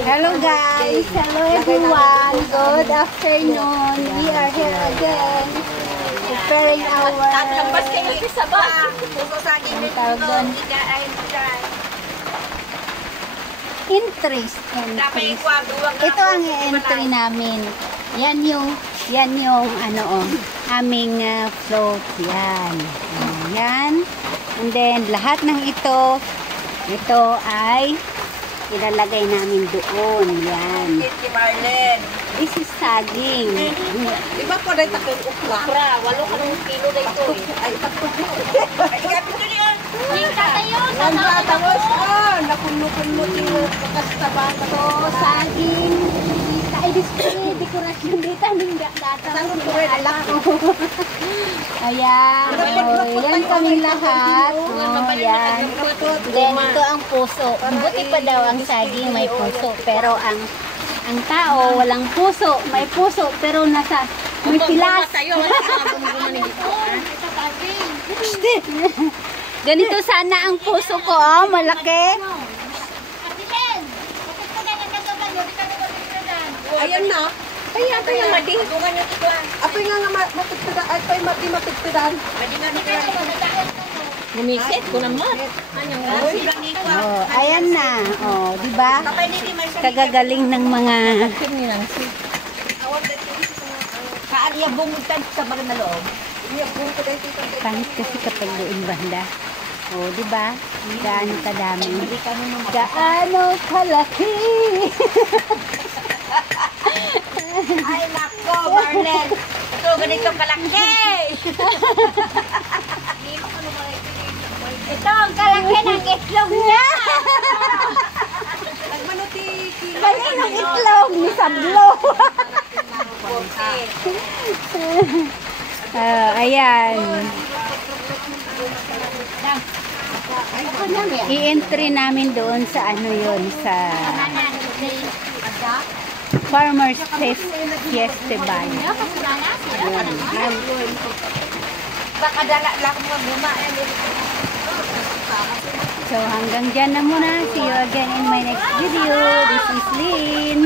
Hello guys, hello everyone, good afternoon. We are here again preparing our entries. Ito ang entry namin. Yan yung aming float. Yan. Yan. And then lahat ng ito ay ilalagay namin doon. Yan. This is saging. Diba ko na ito yung ukla? 8 kilo na ito. Ay, tapos. Tapos, nakulo-kulo yung kastabang. So, saging. Ay, display, dekorasyon dito. Datang alak ko. Ayan. Yan kaming lahat. Yan. Then, ito ang puso. Buti pa daw ang saging may puso. Pero ang tao walang puso. May puso pero may pilas. Ganito sana ang puso ko, malaki. Ayan na. Ayan, ito yung madi. Apo nga matagtadan. Apo yung madi matagtadan. gumisit ko naman. Oh, ayan na. Oh, di ba? Kagagaling ng mga Kaarya bumutan sa baga na loob. pangit kasi kapag doon banda. Oh, di ba? Gaano kadami. Gaano kalaki. Ay nako, Marlen. Ito, ganito kalaki. Ito ang kalaki ng itlog niya. Ganyan ang itlog ni Sablo. Ayan. I-entry namin doon sa sa Farmers Festival. Baka dala lang mo guma. So hanggang dyan na muna. See you again in my next video. This is Lynn.